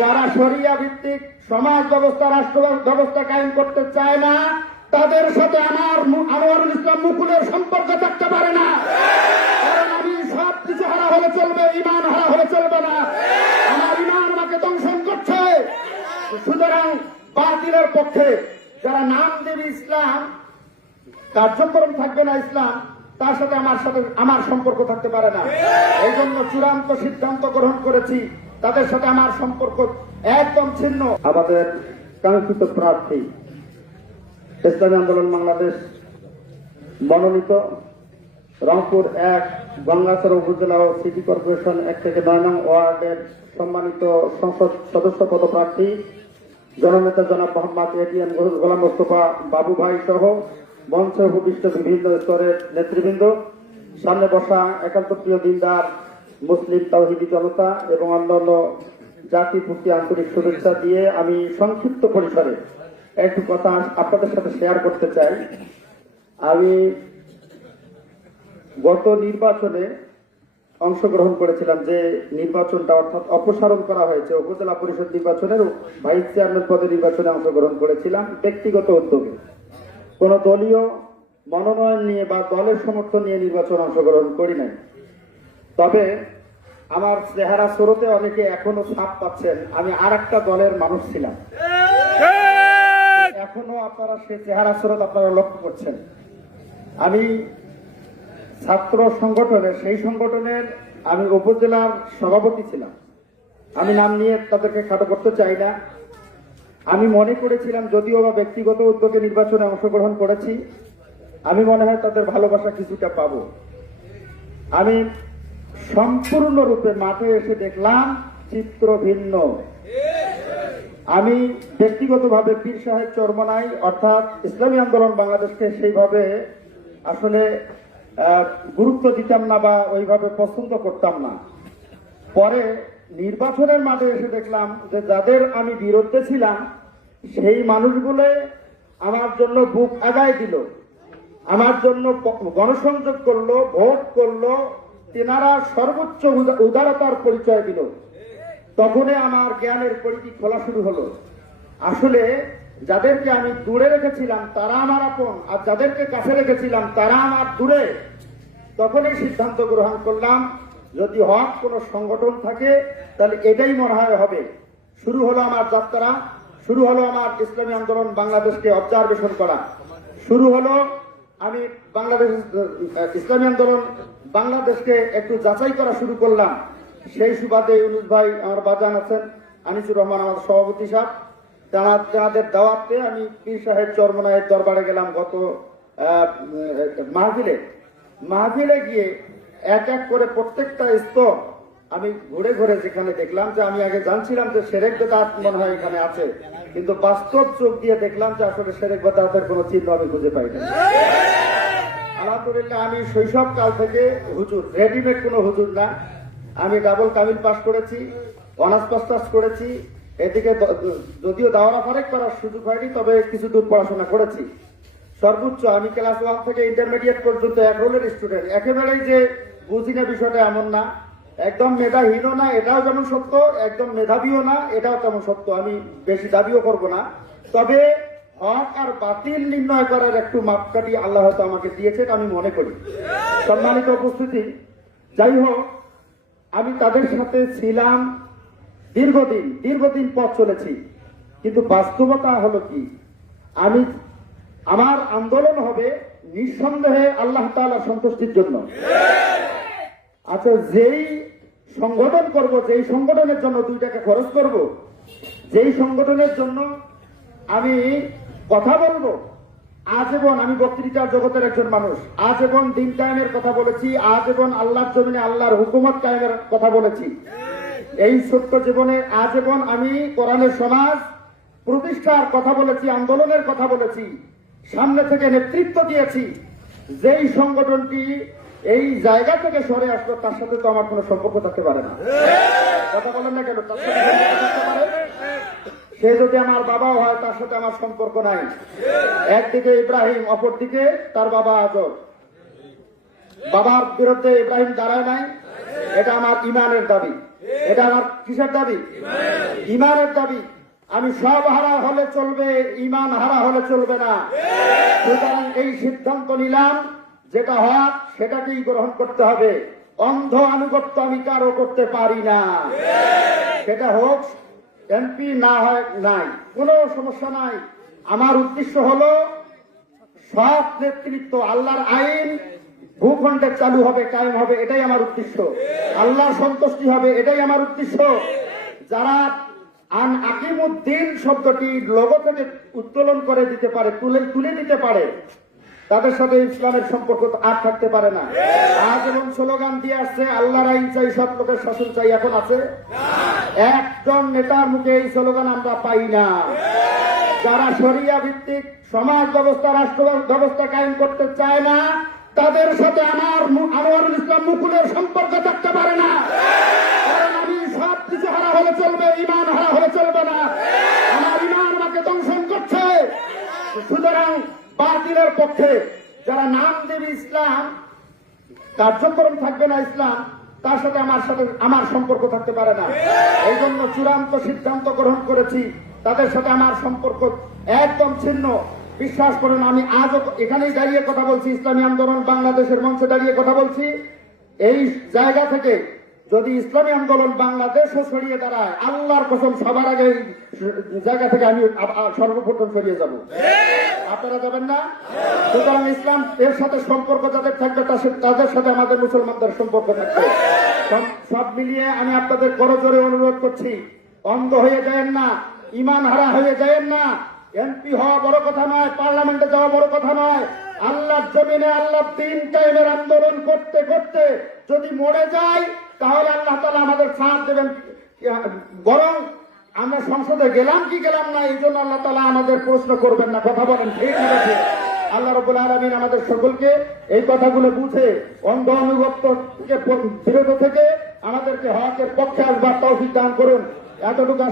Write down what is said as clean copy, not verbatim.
যারা শরিয়া ভিত্তিক সমাজ ব্যবস্থা, রাষ্ট্র ব্যবস্থা কায়েম করতে চায় না, তাদের সাথে আমার আনোয়ারুল ইসলাম মুকুলের সম্পর্ক থাকতে পারে না। কারণ আমি সব কিছু হারা হলে চলবে, ইমান হারা হলে চলবে না। আমার ইমান আমাকে দংশন করছে। সুতরাং বাতিলের পক্ষে যারা নাম দেবে ইসলাম, কার্যক্রম থাকবে না ইসলাম, তার সাথে আমার সম্পর্ক থাকতে পারে না। এই জন্য চূড়ান্ত সিদ্ধান্ত গ্রহণ করেছি, তাদের সাথে আমার সম্পর্ক একদম ছিন্ন। আমাদের কাঙ্ক্ষিত প্রার্থী ইসলামী আন্দোলন বাংলাদেশ মনোনীত রংপুর 1 গঙ্গাচড়া উপজেলা ও সিটি কর্পোরেশন 1 থেকে 9 নং ওয়ার্ডের সম্মানিত সংসদ সদস্য পদপ্রার্থী জননেতা জনাব মোহাম্মদ এটিএম গোলাম মোস্তফা বাবু ভাই সহ মঞ্চে উপবিষ্ট বিভিন্ন স্তরের নেতৃবৃন্দ, সামনে বসা একান্ত প্রিয় দিনদার মুসলিম তাওহীদি জনতা এবং অন্যান্য জাতির প্রতি আন্তরিক শুভেচ্ছা দিয়ে আমি সংক্ষিপ্ত পরিসরে একটু কথা আপনাদের সাথে শেয়ার করতে চাই। আমি গত নির্বাচনে অংশগ্রহণ করেছিলাম, যে নির্বাচনটা অর্থাৎ অপসারণ করা হয়েছে, উপজেলা পরিষদ নির্বাচনের ভাইস চেয়ারম্যান পদে নির্বাচনে অংশগ্রহণ করেছিলাম ব্যক্তিগত উদ্যোগে। কোন দলীয় মনোনয়ন নিয়ে বা দলের সমর্থন নিয়ে নির্বাচন অংশগ্রহণ করি নাই। তবে আমার চেহারা স্রোতে অনেকে এখনো ছাপ পাচ্ছেন আমি আর একটা দলের মানুষ ছিলাম। এখনো আপনারা সেই চেহারা স্রোত আপনারা লক্ষ্য করছেন। আমি ছাত্র সংগঠনের, সেই সংগঠনের আমি উপজেলার সভাপতি ছিলাম। আমি নাম নিয়ে তাদেরকে খাটো করতে চাই না। আমি মনে করেছিলাম, যদিও বা ব্যক্তিগত উদ্যোগে নির্বাচনে অংশগ্রহণ করেছি, আমি মনে হয় তাদের ভালোবাসা কিছুটা পাবো। আমি সম্পূর্ণরূপে মাঠে এসে দেখলাম চিত্র ভিন্ন। আমি ব্যক্তিগতভাবে পীর সাহেব চরমনাই অর্থাৎ ইসলামী আন্দোলন বাংলাদেশকে সেইভাবে আসলে গুরুত্ব দিতাম না বা ওইভাবে পছন্দ করতাম না। পরে নির্বাচনের মাঠে এসে দেখলাম যে যাদের আমি বিরুদ্ধে ছিলাম সেই মানুষগুলো আমার জন্য বুক আগায় দিল, আমার জন্য গণসংযোগ করলো, ভোট করলো, তেনারা সর্বোচ্চ উদারতার পরিচয় দিল। তখনই আমার জ্ঞানের পরিধি খোলা শুরু হলো। আসলে যাদেরকে আমি দূরে রেখেছিলাম তারা আমার আপন, আর যাদেরকে কাছে রেখেছিলাম তারা আমার দূরে। তখনই সিদ্ধান্ত গ্রহণ করলাম, যদি হক কোন সংগঠন থাকে তাহলে এটাই মনে হয় হবে। শুরু হলো আমার যাত্রা, শুরু হলো আমার ইসলামী আন্দোলন বাংলাদেশকে অবজারভেশন করা, শুরু হলো আমি বাংলাদেশ ইসলামী আন্দোলন বাংলাদেশকে একটু যাচাই করা শুরু করলাম। সেই সুবাদে ইউনুস ভাই আমার বাজান আছেন, আনিসুর রহমান আমার সভাপতি সাহেব, তাদের দাওয়াতে আমি পীর সাহেব চরমনাইয়ের দরবারে গেলাম। গত মাহফিলে গিয়ে এক এক করে প্রত্যেকটা স্তর আমি ঘুরে ঘুরে যেখানে দেখলাম, যে আমি আগে জানছিলাম যে সেরেক বেদাত মনে হয় এখানে আছে, কিন্তু বাস্তব চোখ দিয়ে দেখলাম যে আসলে সেরেক বেদাতের কোনো চিহ্ন আমি খুঁজে পাই না। আলহামদুলিল্লাহ, আমি শৈশব কাল থেকে হুজুর, রেডিমেড কোনো হুজুর না। আমি ডাবল কামিল পাস করেছি, অনার্স মাস্টার্স করেছি, এদিকে যদিও দাওরা ফারেক করার সুযোগ হয়নি, তবে কিছু দূর পড়াশোনা করেছি। সর্বোচ্চ আমি ক্লাস 1 থেকে ইন্টারমিডিয়েট পর্যন্ত এক রোলের স্টুডেন্ট। একেবারেই যে বুঝি না বিষয়টা এমন না, একদম মেধাহীন না এটাও যেমন সত্য, একদম মেধাবীও না এটাও তেমন সত্য। আমি বেশি দাবিও করব না, তবে হক আর বাতিল নির্ণয় করার একটু মাপকাঠি আল্লাহ হয়তো আমাকে দিয়েছেন আমি মনে করি। সম্মানিত উপস্থিতি, যাই হোক, আমি তাদের সাথে ছিলাম দীর্ঘদিন পথ চলেছি, কিন্তু বাস্তবতা হলো কি, আমার আন্দোলন হবে নিঃসন্দেহে আল্লাহ তাআলার সন্তুষ্টির জন্য। আচ্ছা, যেই সংগঠন করব, যেই সংগঠনের জন্য 2 টাকা খরচ করব, যেই সংগঠনের জন্য আমি কথা বলবো, আজীবন আমি বক্তৃতার জগতের একজন মানুষ, আজীবন দিন কায়েমের কথা বলেছি, আজীবন আল্লাহর জমিনে আল্লাহর হুকুমত কায়েমের কথা বলেছি। এই ছোট্ট জীবনে আজীবন আমি কোরআনের সমাজ প্রতিষ্ঠার কথা বলেছি, আন্দোলনের কথা বলেছি, সামনে থেকে নেতৃত্ব দিয়েছি। যেই সংগঠনটি এই জায়গা থেকে সরে আসলো তার সাথে তো আমার কোনো সম্পর্ক থাকতে পারে না। কথা বলেন না কেন? তার সাথে থাকতে পারে। সে যদি আমার বাবাও হয় তার সাথে আমার সম্পর্ক নাই। একদিকে ইব্রাহিম, অপরদিকে তার বাবা আজর। বাবার বিরুদ্ধে ইব্রাহিম দাঁড়ায় নাই, এটা আমার ইমানের দাবি। এটা আমার কিসের দাবি? ইমানের দাবি। আমি সব হারা হলে চলবে, ইমান হারা হলে চলবে না। সুতরাং এই সিদ্ধান্ত নিলাম, যেটা হক সেটাকেই গ্রহণ করতে হবে। অন্ধ আনুগত্য আমি কারো করতে পারি না। সেটা হোক এমপি না হয় নাই, কোনো সমস্যা নাই। আমার উদ্দেশ্য হলো সৎ নেতৃত্ব, আল্লাহর আইন ভূখণ্ডে চালু হবে, কায়েম হবে, এটাই আমার উদ্দেশ্য। আল্লাহর সন্তুষ্টি হবে, এটাই আমার উদ্দেশ্য। যারা আন আকিমুদ্দিন শব্দটি লোগো থেকে উত্তোলন করে দিতে পারে, তুলে দিতে পারে, তাদের সাথে ইসলামের সম্পর্ক আর থাকতে পারে না। আজ এবং স্লোগান দিয়ে আসছে আল্লাহর আইন চাই, সৎ লোকের শাসন চাই, এখন আছে? একজন নেতার মুখে এই স্লোগান আমরা পাই না। যারা শরিয়া ভিত্তিক সমাজ ব্যবস্থা, রাষ্ট্র ব্যবস্থা কায়েম করতে চায় না, তাদের সাথে আমার আনোয়ারুল ইসলাম মুকুলের সম্পর্ক থাকতে পারে না। কারণ আমি সব কিছু হারা হলে চলবে, ইমান হারা হলে চলবে না। আমার ইমান আমাকে দংশন করছে। সুতরাং বাতিলের পক্ষে যারা নাম দেবে ইসলাম, কার্যক্রম থাকবে না ইসলাম, তার সাথে আমার সম্পর্ক থাকতে পারে না। এই জন্য চূড়ান্ত সিদ্ধান্ত গ্রহণ করেছি, তাদের সাথে আমার সম্পর্ক একদম ছিন্ন। বিশ্বাস করুন, আমি আজও এখানেই দাঁড়িয়ে কথা বলছি, ইসলামী আন্দোলন বাংলাদেশের মঞ্চে দাঁড়িয়ে কথা বলছি। এই জায়গা থেকে যদি ইসলামী আন্দোলন বাংলাদেশও সরিয়ে দাঁড়ায়, আল্লাহর কসম সবার আগে এই জায়গা থেকে আমি সর্বপ্রথম সরিয়ে যাব। আপনারা যাবেন না? সুতরাং ইসলাম এর সাথে সম্পর্ক যাদের থাকবে, তাদের সাথে আমাদের মুসলমানদের সম্পর্ক থাকবে। সব মিলিয়ে আমি আপনাদের করজোরে অনুরোধ করছি, অন্ধ হয়ে যায়েন না, ইমান হারা হয়ে যায়েন না। এমপি হওয়া বড় কথা নয়, পার্লামেন্টে যাওয়া বড় কথা নয়। আল্লাহর জমিনে আল্লাহর দ্বীন কায়েমের আন্দোলন করতে করতে যদি মরে যাই, তাহলে আল্লাহ তাআলা আমাদের সাথ দেবেন। বরং আমরা সংসদে গেলাম কি গেলাম না, এই জন্য আল্লাহ তাআলা আমাদের প্রশ্ন করবেন না। কথা বলেন ঠিক আছে? আল্লাহ রাব্বুল আলামিন আমাদের সকলকে এই কথাগুলো বুঝে অন্ধ অনুগত্য থেকে বিরত থেকে আমাদেরকে হকের পক্ষে আসবার তৌফিক দান করুন। এতটুকু